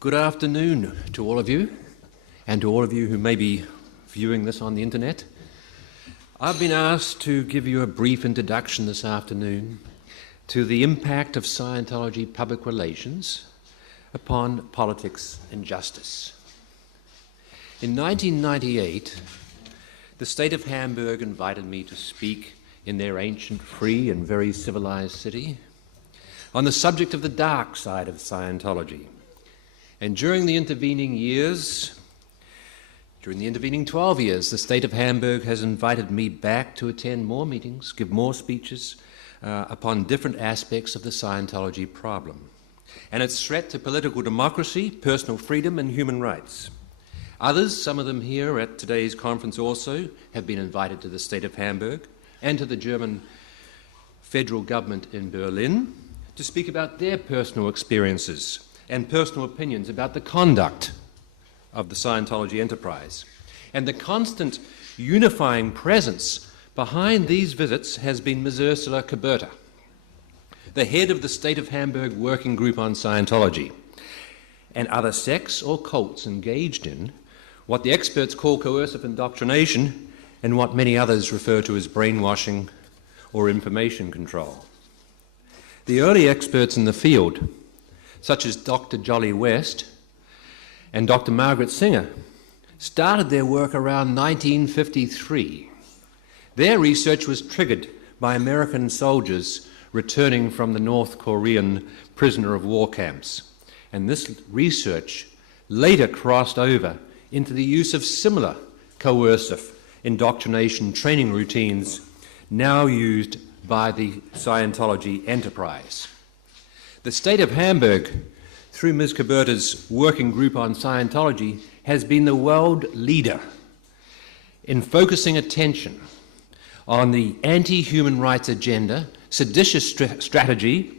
Good afternoon to all of you, and to all of you who may be viewing this on the internet. I've been asked to give you a brief introduction this afternoon to the impact of Scientology public relations upon politics and justice. In 1998, the state of Hamburg invited me to speak in their ancient, free, and very civilized city on the subject of the dark side of Scientology. And during the intervening 12 years, the state of Hamburg has invited me back to attend more meetings, give more speeches upon different aspects of the Scientology problem and its threat to political democracy, personal freedom, and human rights. Others, some of them here at today's conference also, have been invited to the state of Hamburg and to the German federal government in Berlin to speak about their personal experiences and personal opinions about the conduct of the Scientology enterprise. And the constant unifying presence behind these visits has been Ms. Ursula Kuberta, the head of the State of Hamburg Working Group on Scientology, and other sects or cults engaged in what the experts call coercive indoctrination and what many others refer to as brainwashing or information control. The early experts in the field, such as Dr. Jolly West and Dr. Margaret Singer, started their work around 1953. Their research was triggered by American soldiers returning from the North Korean prisoner of war camps. And this research later crossed over into the use of similar coercive indoctrination training routines now used by the Scientology enterprise. The state of Hamburg, through Ms. Kuberta's Working Group on Scientology, has been the world leader in focusing attention on the anti-human rights agenda, seditious strategy,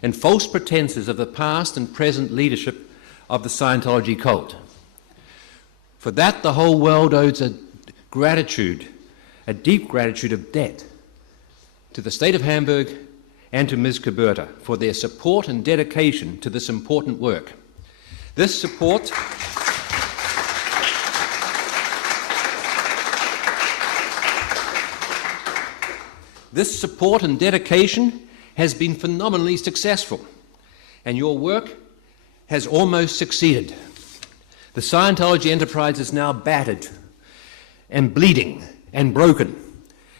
and false pretenses of the past and present leadership of the Scientology cult. For that, the whole world owes a deep gratitude of debt to the state of Hamburg and to Ms. Kuberta for their support and dedication to this important work. This support and dedication has been phenomenally successful, and your work has almost succeeded. The Scientology enterprise is now battered and bleeding and broken.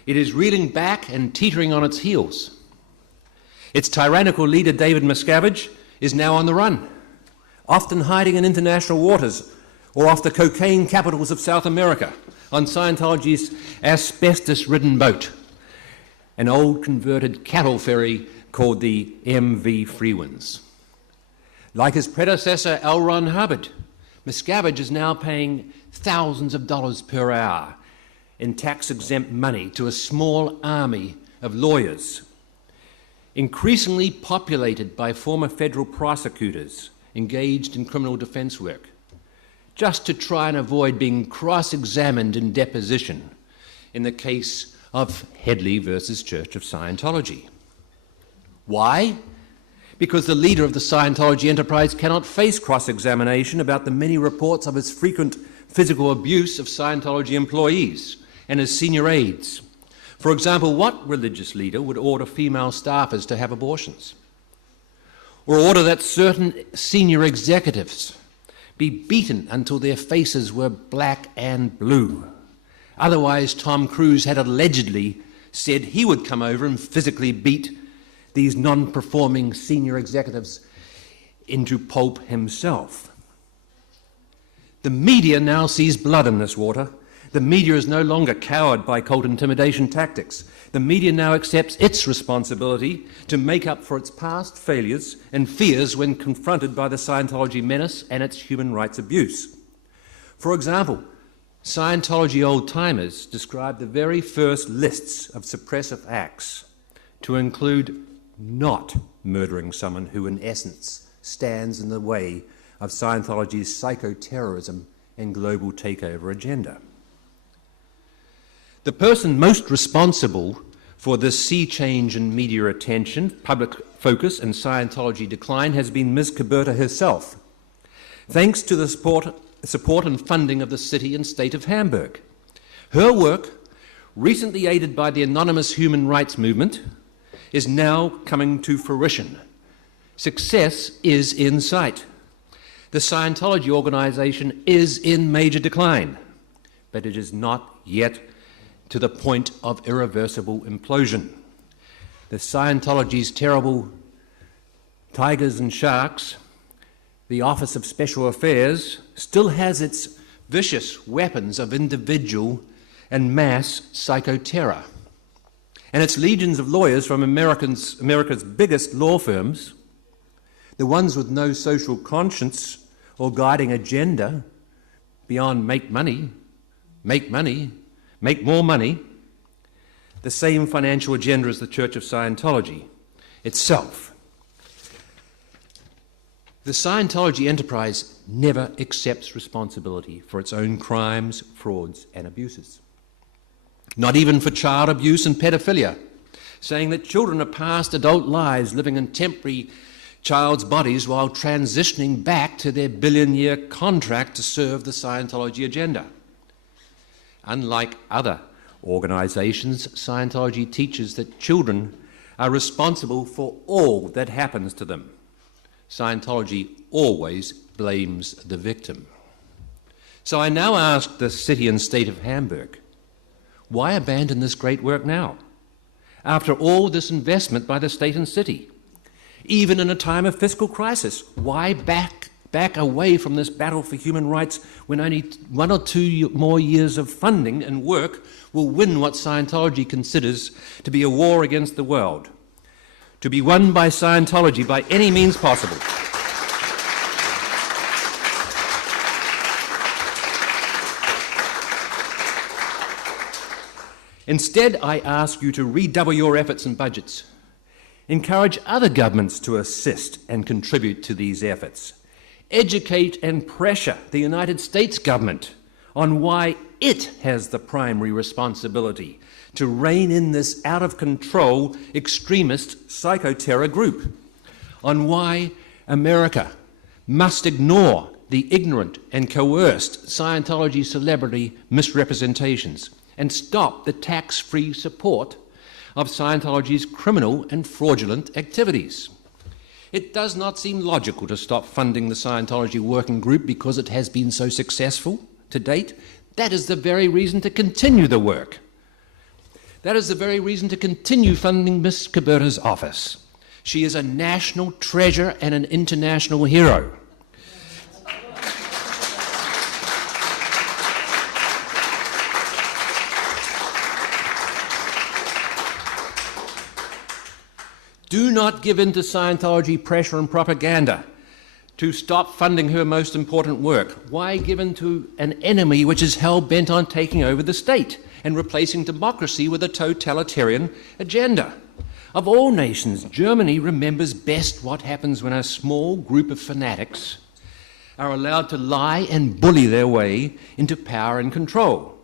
It is reeling back and teetering on its heels. Its tyrannical leader, David Miscavige, is now on the run, often hiding in international waters or off the cocaine capitals of South America on Scientology's asbestos-ridden boat, an old converted cattle ferry called the MV Freewinds. Like his predecessor, L. Ron Hubbard, Miscavige is now paying thousands of dollars per hour in tax-exempt money to a small army of lawyers, increasingly populated by former federal prosecutors engaged in criminal defense work, just to try and avoid being cross-examined in deposition in the case of Headley versus Church of Scientology. Why? Because the leader of the Scientology enterprise cannot face cross-examination about the many reports of his frequent physical abuse of Scientology employees and his senior aides. For example, what religious leader would order female staffers to have abortions? Or order that certain senior executives be beaten until their faces were black and blue? Otherwise, Tom Cruise had allegedly said he would come over and physically beat these non-performing senior executives into pulp himself. The media now sees blood in this water. The media is no longer cowed by cult intimidation tactics. The media now accepts its responsibility to make up for its past failures and fears when confronted by the Scientology menace and its human rights abuse. For example, Scientology old-timers describe the very first lists of suppressive acts to include not murdering someone who, in essence, stands in the way of Scientology's psychoterrorism and global takeover agenda. The person most responsible for this sea change in media attention, public focus, and Scientology decline has been Ms. Kuberta herself. thanks to the support and funding of the city and state of Hamburg. Her work, recently aided by the anonymous human rights movement, is now coming to fruition. Success is in sight. The Scientology organization is in major decline, but it is not yet to the point of irreversible implosion. The Scientology's terrible tigers and sharks, the Office of Special Affairs, still has its vicious weapons of individual and mass psychoterror. And its legions of lawyers from America's biggest law firms, the ones with no social conscience or guiding agenda beyond make money, make more money, the same financial agenda as the Church of Scientology itself. The Scientology enterprise never accepts responsibility for its own crimes, frauds, and abuses. Not even for child abuse and pedophilia, saying that children are past adult lives living in temporary child's bodies while transitioning back to their billion-year contract to serve the Scientology agenda. Unlike other organizations, Scientology teaches that children are responsible for all that happens to them. Scientology always blames the victim. So I now ask the city and state of Hamburg, why abandon this great work now? After all this investment by the state and city, even in a time of fiscal crisis, why back away from this battle for human rights when only 1 or 2 more years of funding and work will win what Scientology considers to be a war against the world, to be won by Scientology by any means possible. Instead, I ask you to redouble your efforts and budgets. Encourage other governments to assist and contribute to these efforts. Educate and pressure the United States government on why it has the primary responsibility to rein in this out-of-control extremist psychoterror group, on why America must ignore the ignorant and coerced Scientology celebrity misrepresentations and stop the tax-free support of Scientology's criminal and fraudulent activities. It does not seem logical to stop funding the Scientology working group because it has been so successful to date. That is the very reason to continue the work. That is the very reason to continue funding Miss Caberta's office. She is a national treasure and an international hero. Do not give in to Scientology pressure and propaganda to stop funding her most important work. Why give in to an enemy which is hell-bent on taking over the state and replacing democracy with a totalitarian agenda? Of all nations, Germany remembers best what happens when a small group of fanatics are allowed to lie and bully their way into power and control.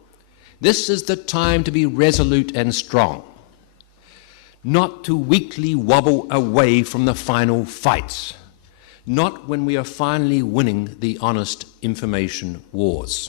This is the time to be resolute and strong, not to weakly wobble away from the final fights, not when we are finally winning the honest information wars.